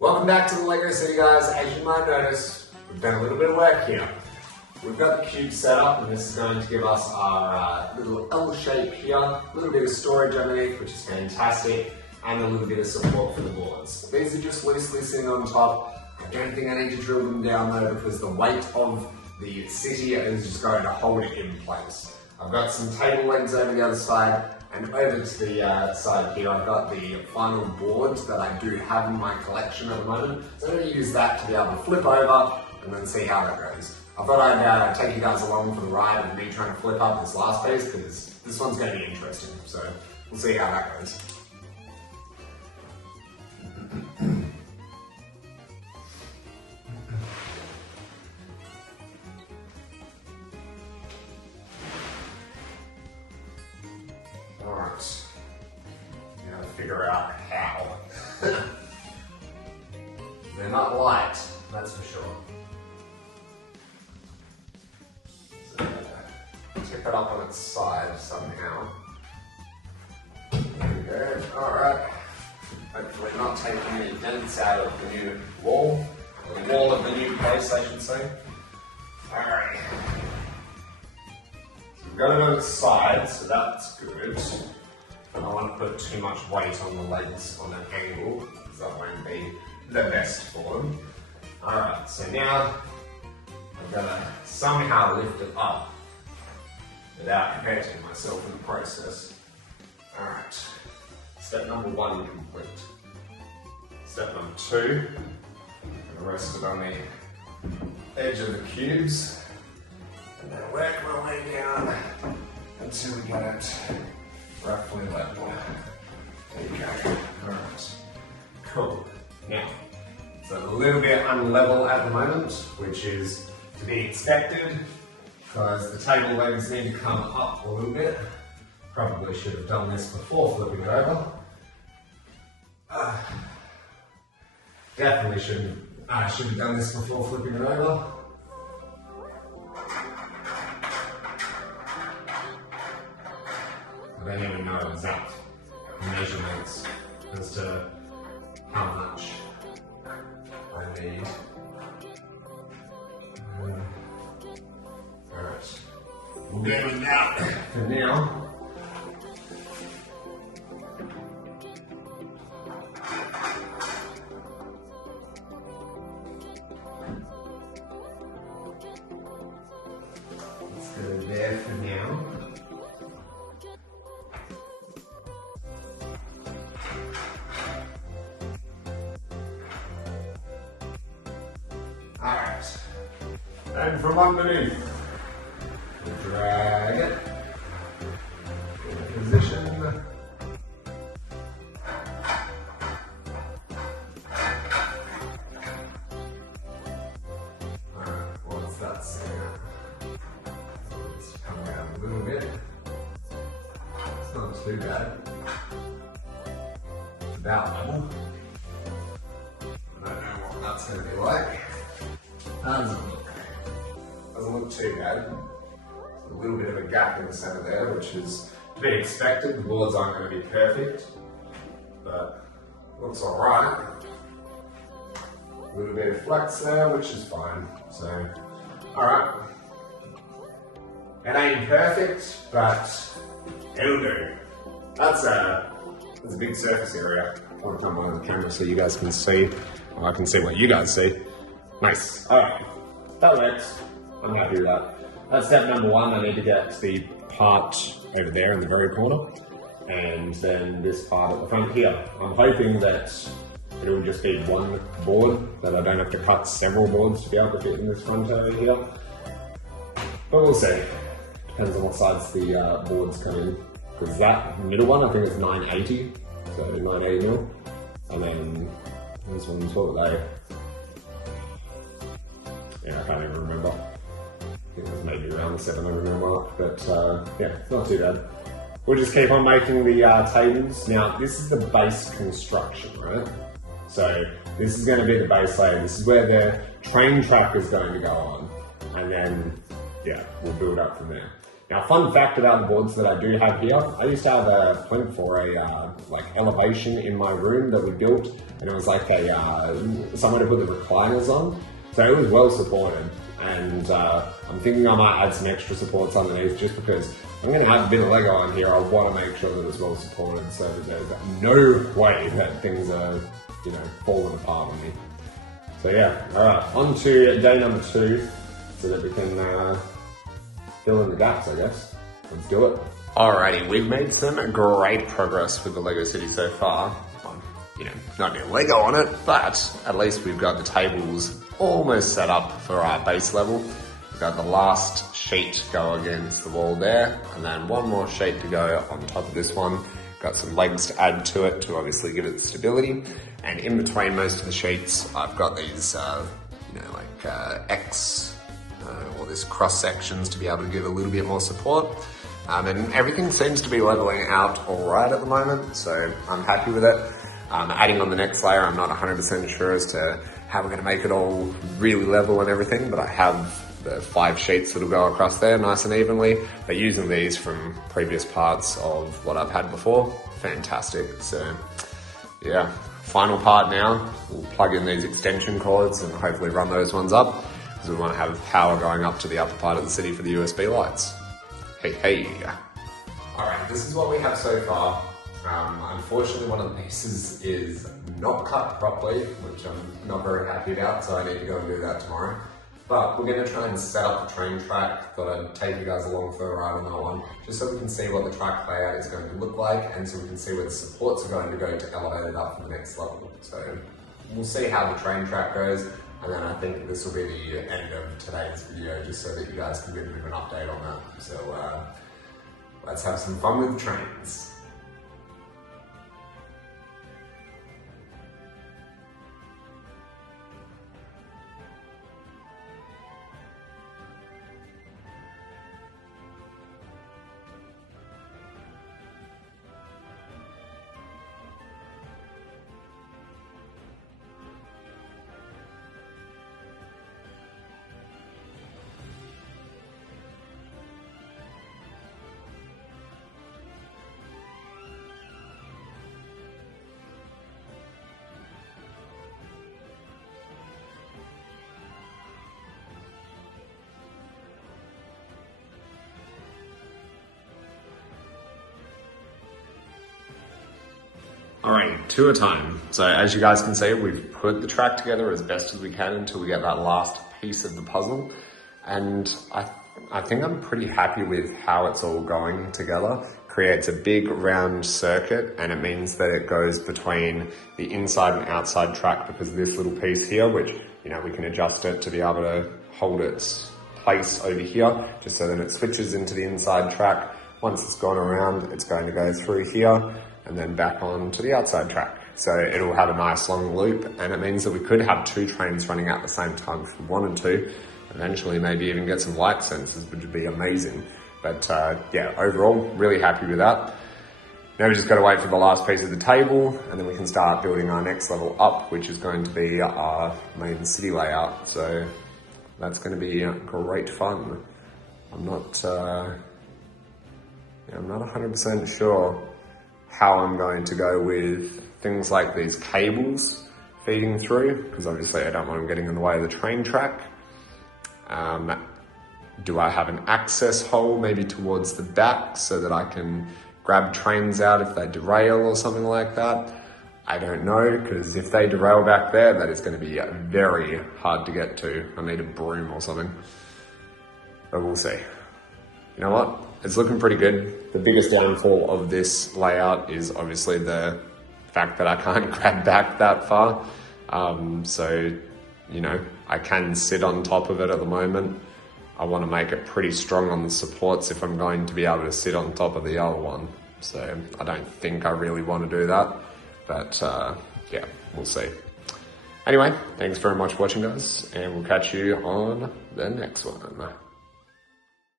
Welcome back to the LEGO City, guys. As you might notice, we've done a little bit of work here. We've got the cube set up, and this is going to give us our little L shape here, a little bit of storage underneath, which is fantastic, and a little bit of support for the boards. These are just loosely sitting on top. I don't think I need to drill them down though, because the weight of the city is just going to hold it in place. I've got some table legs over the other side, and over to the side here, I've got the final boards that I do have in my collection at the moment. So I'm going to use that to be able to flip over and then see how that goes. I thought I'd take you guys along for the ride of me trying to flip up this last piece, because this one's going to be interesting. So we'll see how that goes. Alright, now to figure out how. They're not light, that's for sure. So, tip it up on its side somehow. There we go, alright. Hopefully not taking any dents out of the new wall, or the wall of the new place, I should say. Alright. We've got it on its side, so that's good. I don't want to put too much weight on the legs on an angle, because that won't be the best for them. Alright, so now I'm going to somehow lift it up without hurting myself in the process. Alright, step number 1 complete. Step number 2, I'm going to rest it on the edge of the cubes. And then work my way down until we get it roughly level. There you go. Alright. Cool. Now, it's a little bit unlevel at the moment, which is to be expected, because the table legs need to come up a little bit. Probably should have done this before flipping it over. Definitely should have done this before flipping it over. I don't even know exact measurements as to how much I need. Alright, we'll go with that for now. Let's go there for now. Alright, and from underneath, drag it into position. Alright, what's that saying? Let's come down a little bit. It's not too bad. It's about level. I don't know what that's going to be like. Doesn't look too bad. There's a little bit of a gap in the center there, which is to be expected. The boards aren't going to be perfect, but looks alright. A little bit of flex there, which is fine. So, alright. It ain't perfect, but it'll do. That's a big surface area. I'll come on the camera so you guys can see, or I can see what you guys see. Nice. Alright. That works. I'm happy with that. That's step number 1. I need to get the part over there in the very corner, and then this part at the front here. I'm hoping that it will just be one board, that I don't have to cut several boards to be able to fit in this front area here. But we'll see. Depends on what sides the boards come in. Because that middle one, I think it's 980, so 980 mil. And then this one's what were they? Yeah, I can't even remember. I think it was maybe around the 700 mil mark, but yeah, not too bad. We'll just keep on making the tables. Now, this is the base construction, right? So this is going to be the base layer. This is where the train track is going to go on, and then yeah, we'll build up from there. Now, fun fact about the boards that I do have here, I used to have a plinth for a like elevation in my room that we built, and it was like a somewhere to put the recliners on. So it was well supported, and I'm thinking I might add some extra supports underneath just because I'm going to have a bit of Lego on here. I want to make sure that it's well supported so that there's no way that things are, you know, falling apart on me. So yeah, alright, on to day number 2 so that we can fill in the gaps, I guess. Let's do it. Alrighty, we've made some great progress with the Lego City so far. You know, not any Lego on it, but at least we've got the tables almost set up for our base level. We've got the last sheet go against the wall there, and then one more sheet to go on top of this one. Got some legs to add to it to obviously give it stability. And in between most of the sheets, I've got these, you know, like X, or this cross sections to be able to give a little bit more support. And everything seems to be leveling out all right at the moment, so I'm happy with it. Adding on the next layer, I'm not 100% sure as to how we're gonna make it all really level and everything, but I have the 5 sheets that'll go across there nice and evenly. But using these from previous parts of what I've had before, fantastic. So yeah, final part now, we'll plug in these extension cords and hopefully run those ones up, because we want to have power going up to the upper part of the city for the USB lights. Hey. Alright, this is what we have so far. Unfortunately, one of the pieces is not cut properly, which I'm not very happy about, so I need to go and do that tomorrow. But we're going to try and set up the train track. Thought I'd take you guys along for a ride on that one, just so we can see what the track layout is going to look like, and so we can see where the supports are going to go to elevate it up for the next level. So we'll see how the train track goes, and then I think this will be the end of today's video, just so that you guys can get a bit of an update on that. So let's have some fun with the trains. Alright, 2 at a time. So as you guys can see, we've put the track together as best as we can until we get that last piece of the puzzle. And I think I'm pretty happy with how it's all going together. Creates a big round circuit, and it means that it goes between the inside and outside track because of this little piece here, which, you know, we can adjust it to be able to hold its place over here, just so that it switches into the inside track. Once it's gone around, it's going to go through here and then back on to the outside track. So it'll have a nice long loop, and it means that we could have 2 trains running at the same time if we wanted to. Eventually maybe even get some light sensors, which would be amazing. But yeah, overall, really happy with that. Now we just got to wait for the last piece of the table, and then we can start building our next level up, which is going to be our main city layout. So that's going to be great fun. I'm not 100% sure how I'm going to go with things like these cables feeding through, because obviously I don't want them getting in the way of the train track. Do I have an access hole maybe towards the back so that I can grab trains out if they derail or something like that? I don't know, because if they derail back there, that is going to be very hard to get to. I need a broom or something, but we'll see. You know what? It's looking pretty good. The biggest downfall of this layout is obviously the fact that I can't grab back that far. So, you know, I can sit on top of it at the moment. I want to make it pretty strong on the supports if I'm going to be able to sit on top of the other one. So I don't think I really want to do that, but yeah, we'll see. Anyway, thanks very much for watching, guys, and we'll catch you on the next one.